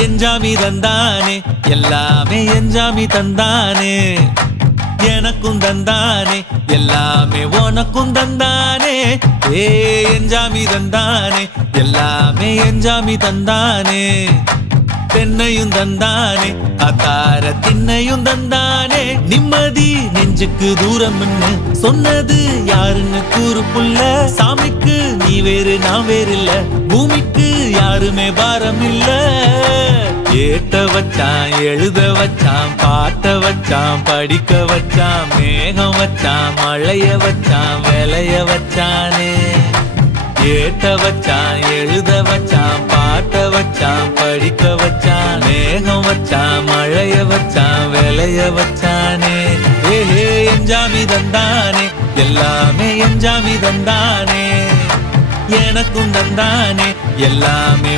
எஞ்சாமி தந்தானே எல்லாமே எஞ்சாமி தந்தானே எனக்கும் தந்தானே எல்லாமே உனக்கும் தந்தானே ஏ எஞ்சாமி தந்தானே எல்லாமே எஞ்சாமி தந்தானே தென்னையும் தந்தானே அத்தார திண்ணையும் தந்தானே நிம்மதி நெஞ்சுக்கு தூரம் சொன்னது யாருன்னு கூறு புள்ள சாமிக்கு நீ வேறு நான் வேறு இல்ல பூமிக்கு யாருமே பாரம் இல்ல ஏட்ட வச்சான் எழுத வச்சான் பாட்ட வச்சான் படிக்க வச்சான் மேகம் வச்சான் மழைய வச்சான் விளைய வச்சானே ஏட்ட வச்சான் எழுத வச்சான் பாட்ட வச்சான் படிக்க வச்சான் மேகம் வச்சான் மழைய வச்சான் விளைய வச்சானே ஏஹே எஞ்சாமி தந்தானே எல்லாமே எஞ்சாமி தந்தானே எனக்கும் தந்தானே எல்லாமே